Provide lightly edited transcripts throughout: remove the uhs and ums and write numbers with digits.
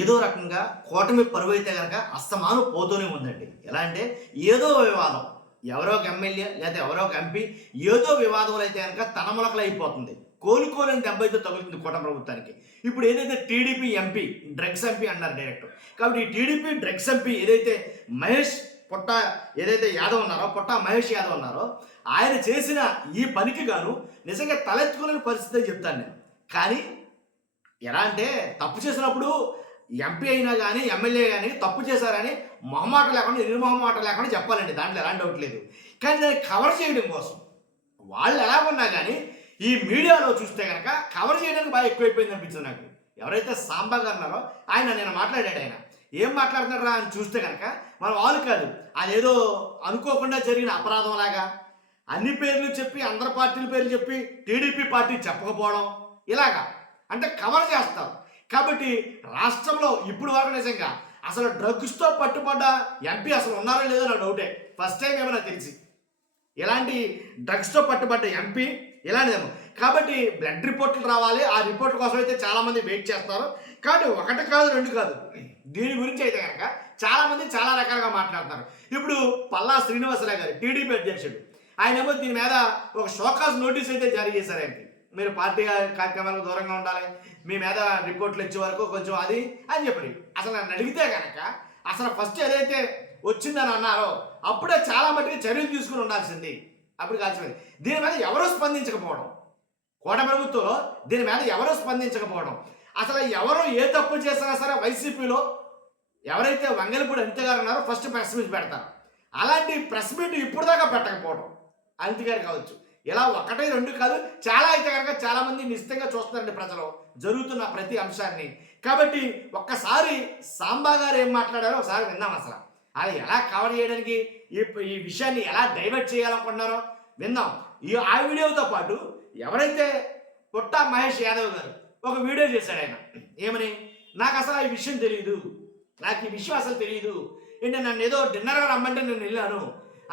ఏదో రకంగా కూటమి పరువైతే గనక అస్తమానం పోతూనే ఉందండి. ఎలా అంటే ఏదో వివాదం. ఎవరో ఒక ఎమ్మెల్యే లేదా ఎవరో ఒక ఎంపీ ఏదో వివాదంలో అయితే గనక తలమునకలైపోతుంది. కోలుకోలేని దెబ్బైతే తగులుతుంది కూటమి ప్రభుత్వానికి. ఇప్పుడు ఏదైతే టీడీపీ ఎంపీ, డ్రగ్స్ ఎంపీ అన్నారు డైరెక్ట్. కాబట్టి ఈ టీడీపీ డ్రగ్స్ ఎంపీ ఏదైతే మహేష్ పొట్ట ఏదైతే యాదవ్ ఉన్నారో, పొట్ట మహేష్ యాదవ్ ఉన్నారో, ఆయన చేసిన ఈ పనికి గాను నిజంగా తలెత్తుకోలేని పరిస్థితి అని చెప్తాను నేను. కానీ ఎలా అంటే తప్పు చేసినప్పుడు ఎంపీ అయినా గానీ, ఎమ్మెల్యే గానీ తప్పు చేశారని మొహమాట లేకుండా, నిర్మొహమాట లేకుండా చెప్పాలండి. దాంట్లో ఎలాంటి డౌట్ లేదు. కానీ దాన్ని కవర్ చేయడం కోసం వాళ్ళు ఎలాగున్నా గానీ ఈ మీడియాలో చూస్తే గనక కవర్ చేయడానికి బాగా ఎక్కువైపోయింది అనిపించింది నాకు. ఎవరైతే సాంబా గారు ఉన్నారో ఆయన నిన్న మాట్లాడాడు. ఆయన ఏం మాట్లాడుతున్నారా అని చూస్తే కనుక మన వాళ్ళు కాదు, అదేదో అనుకోకుండా జరిగిన అపరాధంలాగా అన్ని పేర్లు చెప్పి, అందరి పార్టీల పేర్లు చెప్పి టీడీపీ పార్టీ చెప్పకపోవడం ఇలాగా అంటే కవర్ చేస్తారు. కాబట్టి రాష్ట్రంలో ఇప్పుడు వరకు నిజంగా అసలు డ్రగ్స్తో పట్టుబడ్డ ఎంపీ అసలు ఉన్నారో లేదో నాకు డౌటే. ఫస్ట్ టైం ఏమైనా తెలిసి ఇలాంటి డ్రగ్స్తో పట్టుబడ్డ ఎంపీ ఇలాంటిదేమో. కాబట్టి బ్లడ్ రిపోర్ట్లు రావాలి. ఆ రిపోర్ట్ కోసం అయితే చాలామంది వెయిట్ చేస్తారు. కాబట్టి ఒకటి కాదు, రెండు కాదు, దీని గురించి అయితే కనుక చాలామంది చాలా రకాలుగా మాట్లాడుతున్నారు. ఇప్పుడు పల్లా శ్రీనివాసరావు గారు టీడీపీ అధ్యక్షుడు, ఆయనేమో దీని మీద ఒక షోకాజ్ నోటీస్ అయితే జారీ చేశారు. ఆయనకి మీరు పార్టీ కార్యక్రమాలకు దూరంగా ఉండాలి, మీ మీద రిపోర్ట్లు ఇచ్చే వరకు కొంచెం అది అని చెప్పి అసలు నన్ను అడిగితే కనుక అసలు ఫస్ట్ ఏదైతే వచ్చిందని అన్నారో అప్పుడే చాలా మట్టుకు చర్యలు తీసుకుని ఉండాల్సింది. అప్పుడు కాల్చిపోయింది. దీని మీద ఎవరూ స్పందించకపోవడం, కోట ప్రభుత్వంలో దీని మీద ఎవరూ స్పందించకపోవడం, అసలు ఎవరు ఏ తప్పు చేసినా సరే వైసీపీలో ఎవరైతే వంగలపూడి అనిత గారు ఉన్నారో ఫస్ట్ ప్రెస్ మీట్ పెడతారు. అలాంటి ప్రెస్ మీట్ ఇప్పుడు దాకా పెట్టకపోవడం, అనిత గారు కావచ్చు. ఇలా ఒకటి రెండు కాదు, చాలా అయితే కనుక చాలామంది నిశ్చితంగా చూస్తున్నారండి ప్రజలు జరుగుతున్న ప్రతి అంశాన్ని. కాబట్టి ఒక్కసారి సాంబా గారు ఏం మాట్లాడారో ఒకసారి విందాం. అసలు అది ఎలా కవర్ చేయడానికి ఈ విషయాన్ని ఎలా డైవర్ట్ చేయాలనుకుంటున్నారో విందాం. ఆ వీడియోతో పాటు ఎవరైతే పుట్టా మహేష్ యాదవ్ గారు ఒక వీడియో చేశాడు. ఆయన ఏమని, నాకు అసలు ఈ విషయం తెలియదు, నాకు ఈ విషయం అసలు తెలియదు, ఏంటంటే నన్ను ఏదో డిన్నర్గా రమ్మంటే నేను వెళ్ళాను,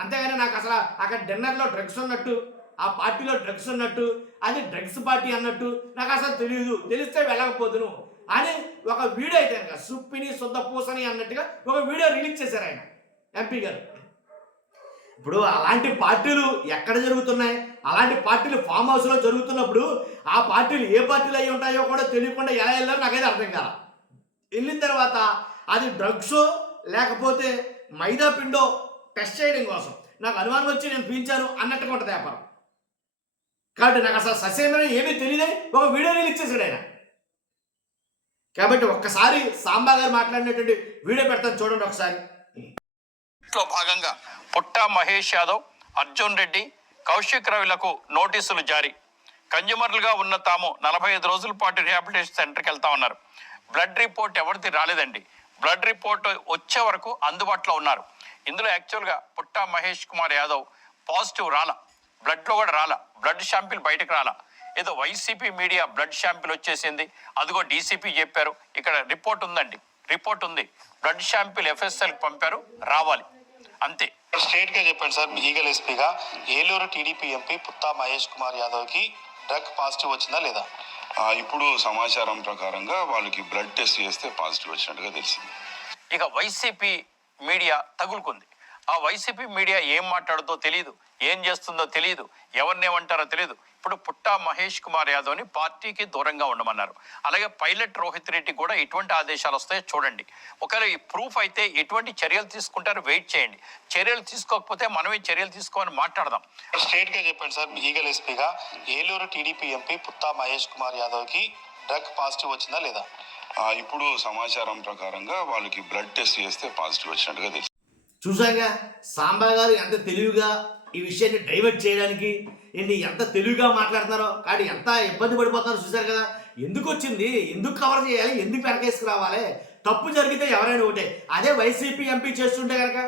అంతేగాని నాకు అసలు అక్కడ డిన్నర్లో డ్రగ్స్ ఉన్నట్టు, ఆ పార్టీలో డ్రగ్స్ ఉన్నట్టు, అది డ్రగ్స్ పార్టీ అన్నట్టు నాకు అసలు తెలియదు, తెలిస్తే వెళ్ళకపోదును అని ఒక వీడియో అయితే కనుక సుప్పిని శుద్ధ పూసని అన్నట్టుగా ఒక వీడియో రిలీజ్ చేశారు ఆయన ఎంపీ గారు. ఇప్పుడు అలాంటి పార్టీలు ఎక్కడ జరుగుతున్నాయి, అలాంటి పార్టీలు ఫామ్ హౌస్లో జరుగుతున్నప్పుడు ఆ పార్టీలు ఏ పార్టీలు అయి ఉంటాయో కూడా తెలియకుండా ఎలా వెళ్ళారో నాకైతే అర్థం కాల. వెళ్ళిన తర్వాత అది డ్రగ్సో లేకపోతే మైదా పిండో టెస్ట్ చేయడం కోసం నాకు అనుమానం వచ్చి నేను పీల్చాను అన్నట్టుగా ఉంటుంది వ్యాపారం. కాబట్టి నాకు అసలు ససేమని ఏమీ తెలియదే ఒక వీడియో రిలీజ్ చేశాడు ఆయన. కాబట్టి ఒక్కసారి సాంబా గారు మాట్లాడినటువంటి వీడియో పెడతాను, చూడండి ఒకసారి. భాగంగా పుట్టా మహేష్ యాదవ్, అర్జున్ రెడ్డి, కౌశిక్ రవిలకు నోటీసులు జారీ. కన్జ్యూమర్లుగా ఉన్న తాము 45 రోజుల పాటు రిహాబిలిటేషన్ సెంటర్కి వెళ్తా ఉన్నారు. బ్లడ్ రిపోర్ట్ ఎవరిది రాలేదండి. బ్లడ్ రిపోర్ట్ వచ్చే వరకు అందుబాటులో ఉన్నారు. ఇందులో యాక్చువల్గా పుట్టా మహేష్ కుమార్ యాదవ్ పాజిటివ్ రాలా, బ్లడ్లో కూడా రాలా, బ్లడ్ శాంపిల్ బయటకు రాలా. ఏదో వైసీపీ మీడియా బ్లడ్ శాంపిల్ వచ్చేసింది, అదిగో డీసీపీ చెప్పారు, ఇక్కడ రిపోర్ట్ ఉందండి, రిపోర్ట్ ఉంది, బ్లడ్ శాంపిల్ ఎఫ్ఎస్ఎల్కి పంపారు, రావాలి అంతే. స్ట్రేట్ గా చెప్పండి సార్, ఈగల్ ఎస్పీగా ఏలూరు టీడీపీ ఎంపీ పుత్తా మహేష్ కుమార్ యాదవ్ కి డ్రగ్ పాజిటివ్ వచ్చిందా లేదా? ఇప్పుడు సమాచారం ప్రకారంగా వాళ్ళకి బ్లడ్ టెస్ట్ చేస్తే పాజిటివ్ వచ్చినట్టుగా తెలిసింది. ఇక వైసీపీ మీడియా తగులుకుంది. ఆ వైసీపీ మీడియా ఏం మాట్లాడుతో తెలియదు, ఏం చేస్తుందో తెలియదు, ఎవరిని ఏమంటారో తెలియదు. ఇప్పుడు పుట్టా మహేష్ కుమార్ యాదవ్ని పార్టీకి దూరంగా ఉండమన్నారు. అలాగే పైలట్ రోహిత్ రెడ్డి కూడా ఎటువంటి ఆదేశాలు వస్తాయో చూడండి. ఒకవేళ ఈ ప్రూఫ్ అయితే ఎటువంటి చర్యలు తీసుకుంటారో వెయిట్ చేయండి. చర్యలు తీసుకోకపోతే మనమే చర్యలు తీసుకోమని మాట్లాడదాం. స్ట్రేట్ గా చెప్పండి సార్, ఈగల్ ఎస్పీగా ఏలూరు టీడీపీ ఎంపీ పుత్తా మహేష్ కుమార్ యాదవ్ కి డ్రగ్ పాజిటివ్ వచ్చిందా లేదా? ఇప్పుడు సమాచారం ప్రకారంగా వాళ్ళకి బ్లడ్ టెస్ట్ చేస్తే పాజిటివ్ వచ్చినట్టుగా తెలిసింది. చూసాగా సాంబా గారు ఎంత తెలివిగా ఈ విషయాన్ని డైవర్ట్ చేయడానికి ఎంత తెలివిగా మాట్లాడుతున్నారో. కాబట్టి ఎంత ఇబ్బంది పడిపోతున్నారో చూశారు కదా. ఎందుకు వచ్చింది, ఎందుకు కవర్ చేయాలి, ఎందుకు వెనకేసుకురావాలి, తప్పు జరిగితే ఎవరైనా ఒకటే. అదే వైసీపీ ఎంపీ చేస్తుంటే కనుక,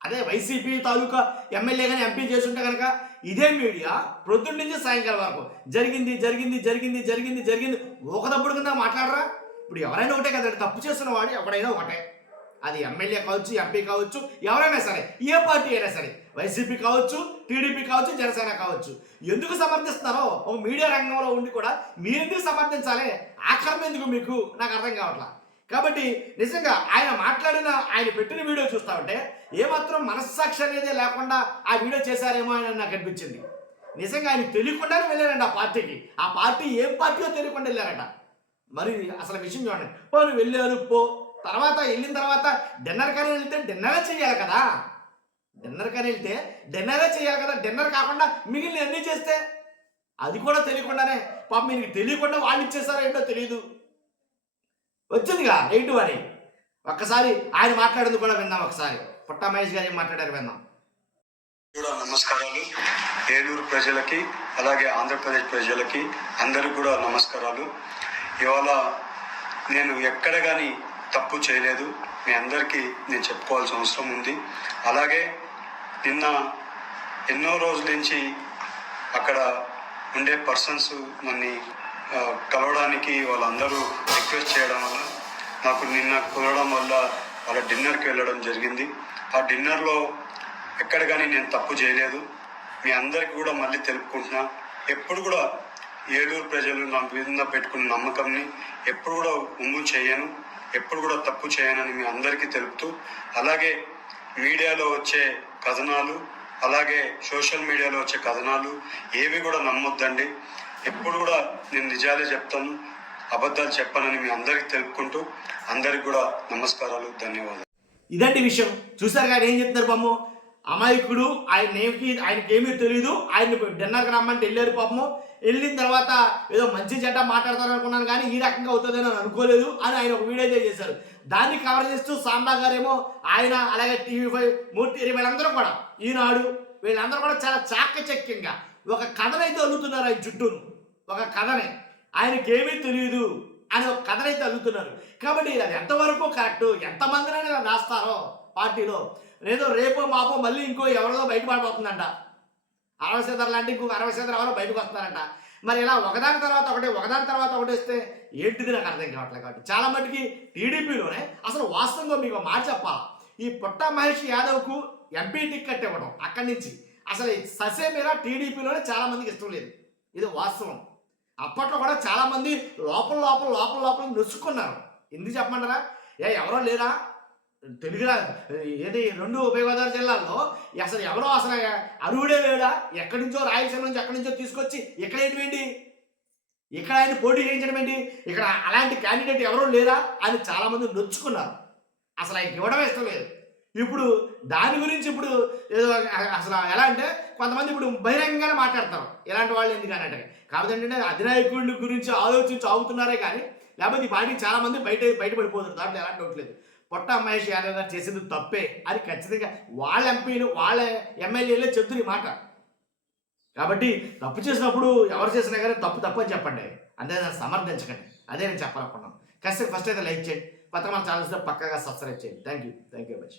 అదే వైసీపీ తాలూకా ఎమ్మెల్యే కానీ ఎంపీ చేస్తుంటే కనుక ఇదే మీడియా ప్రొద్దున్న నుంచి సాయంకాలం వరకు జరిగింది జరిగింది జరిగింది జరిగింది జరిగింది ఒకదప్పుడు కింద మాట్లాడరా. ఇప్పుడు ఎవరైనా ఒకటే కదండి, తప్పు చేస్తున్న వాడు ఎవడైనా ఒకటే. అది ఎమ్మెల్యే కావచ్చు, ఎంపీ కావచ్చు, ఎవరైనా సరే, ఏ పార్టీ అయినా సరే, వైసీపీ కావచ్చు, టీడీపీ కావచ్చు, జనసేన కావచ్చు. ఎందుకు సమర్థిస్తున్నారో ఒక మీడియా రంగంలో ఉండి కూడా మీరెందుకు సమర్థించాలి? ఆఖరణ ఎందుకు మీకు నాకు అర్థం కావట్లా. కాబట్టి నిజంగా ఆయన మాట్లాడిన ఆయన పెట్టిన వీడియో చూస్తా ఉంటే ఏమాత్రం మనస్సాక్షి అనేది లేకుండా ఆ వీడియో చేశారేమో అని నాకు అనిపించింది. నిజంగా ఆయన తెలియకుండానే వెళ్ళారంట ఆ పార్టీకి. ఆ పార్టీ ఏం పార్టీయో తెలియకుండా వెళ్ళారట. మరి అసలు విషయం చూడండి. పోను వెళ్ళారు పో, తర్వాత వెళ్ళిన తర్వాత డిన్నర్ కానీ వెళ్తే డిన్నరే చేయాలి కదా, డిన్నర్ కానీ వెళ్తే డిన్నరే చేయాలి కదా. డిన్నర్ కాకుండా మిగిలిన అన్నీ చేస్తే అది కూడా తెలియకుండానే పాప మీకు తెలియకుండా వాళ్ళు ఇచ్చేసారో ఏంటో తెలియదు, వచ్చిందిగా నెగిటివ్ అని. ఒక్కసారి ఆయన మాట్లాడేది కూడా విందాం. ఒకసారి పుట్టా మహేష్ గారు ఏం మాట్లాడారు విందాం. కూడా నమస్కారాలు. ఏలూరు ప్రజలకి అలాగే ఆంధ్రప్రదేశ్ ప్రజలకి అందరికి కూడా నమస్కారాలు. ఇవాళ నేను ఎక్కడ కానీ తప్పు చేయలేదు, మీ అందరికీ నేను చెప్పుకోవాల్సిన అవసరం ఉంది. అలాగే నిన్న ఎన్నో రోజుల నుంచి అక్కడ ఉండే పర్సన్స్ నన్ను కలవడానికి వాళ్ళందరూ రిక్వెస్ట్ చేయడం వల్ల నాకు నిన్న కుదరడం వల్ల వాళ్ళ డిన్నర్కి వెళ్ళడం జరిగింది. ఆ డిన్నర్లో ఎక్కడ కానీ నేను తప్పు చేయలేదు. మీ అందరికీ కూడా మళ్ళీ తెలుపుకుంటున్నా, ఎప్పుడు కూడా ఏలూరు ప్రజలు నా మీద పెట్టుకున్న నమ్మకంని ఎప్పుడు కూడా ఉమ్ము చేయను, ఎప్పుడు కూడా తప్పు చేయనని మీ అందరికీ తెలుపుతూ, అలాగే మీడియాలో వచ్చే కథనాలు అలాగే సోషల్ మీడియాలో వచ్చే కథనాలు ఏవి కూడా నమ్మొద్దండి. ఎప్పుడు కూడా నేను నిజాలే చెప్తాను, అబద్ధాలు చెప్పానని మీ అందరికీ తెలుపుకుంటూ అందరికి కూడా నమస్కారాలు, ధన్యవాదాలు. ఇదండి విషయం. చూసారు కానీ ఏం చెప్తున్నారు పాపము, అమాయకుడు, ఆయనకి ఏమీ తెలియదు, ఆయన డిన్నర్కి రమ్మంటే వెళ్ళారు పాపము. వెళ్ళిన తర్వాత ఏదో మంచి చెడ్డ మాట్లాడతారు అనుకున్నాను కానీ ఈ రకంగా అవుతుందని నేను అనుకోలేదు అని ఆయన ఒక వీడియో చేశారు. దాన్ని కవర్ చేస్తూ సాంబా గారేమో ఆయన అలాగే TV5 మూర్తి వీళ్ళందరూ కూడా ఈనాడు వీళ్ళందరూ కూడా చాలా చాకచక్యంగా ఒక కథనైతే అల్లుతున్నారు. ఆయన చుట్టూను ఒక కథనే, ఆయనకి ఏమీ తెలియదు అని ఒక కథనైతే అల్లుతున్నారు. కాబట్టి అది ఎంతవరకు కరెక్టు, ఎంతమందినైనా ఇలా రాస్తారో పార్టీలో, లేదో రేపో మాపో మళ్ళీ ఇంకో ఎవరిదో బయటపడిపోతుందంట. 60 సీతర్ లాంటి ఇంకొక 60 సీతర్ ఎవరో బయటకు వస్తారంట. మరి ఇలా ఒకదాని తర్వాత ఒకటి వస్తే ఏంటిది నాకు అర్థం కావట్లేదు. కాబట్టి చాలా మటుకి టీడీపీలోనే అసలు వాస్తవంగా మీకు మాట చెప్పాలి, ఈ పుట్టా మహేష్ యాదవ్కు ఎంపీ టికెట్ ఇవ్వడం అక్కడి నుంచి అసలు ససేమీరా టీడీపీలోనే చాలా మందికి ఇష్టం లేదు. ఇది వాస్తవం. అప్పట్లో కూడా చాలా మంది లోపల నొచ్చుకున్నారు. ఎందుకు చెప్పమంటారా, ఎవరో లేరా తెలుగు ఏది 2 ఉభయ గోదావరి జిల్లాల్లో అసలు ఎవరో అసలు అరువుడే లేడా, ఎక్కడి నుంచో రాయలసీమ నుంచి ఎక్కడి నుంచో తీసుకొచ్చి ఇక్కడ ఏంటి, ఇక్కడ ఆయన పోటీ చేయించడం ఏంటి, ఇక్కడ అలాంటి క్యాండిడేట్ ఎవరో లేరా అని చాలామంది నొచ్చుకున్నారు. అసలు ఆయనకి ఇవ్వడం ఇష్టం లేదు. ఇప్పుడు దాని గురించి ఇప్పుడు ఏదో అసలు ఎలా అంటే కొంతమంది ఇప్పుడు బహిరంగంగానే మాట్లాడతారు ఇలాంటి వాళ్ళు ఎందుకనంటే. కాబట్టి ఏంటంటే అధినాయకుడి గురించి ఆలోచించి ఆగుతున్నారే కానీ లేకపోతే ఈ పార్టీ చాలామంది బయటపడిపోతారు. దాంట్లో ఎలాంటి డౌట్ లేదు. పుట్టా మహేష్ యాదవ్ గారు చేసేది తప్పే అని ఖచ్చితంగా వాళ్ళ ఎంపీలు వాళ్ళ ఎమ్మెల్యేలే చెప్తున్న మాట. కాబట్టి తప్పు చేసినప్పుడు ఎవరు చేసినా కానీ తప్పు అని చెప్పండి, అంతే దాన్ని సమర్థించకండి. అదే నేను చెప్పాలనుకున్నాను. ఖచ్చితంగా ఫస్ట్ అయితే లైక్ చేయండి, కొత్తగా మన ఛానల్స్లో పక్కగా సబ్స్క్రైబ్ చేయండి. Thank you very much.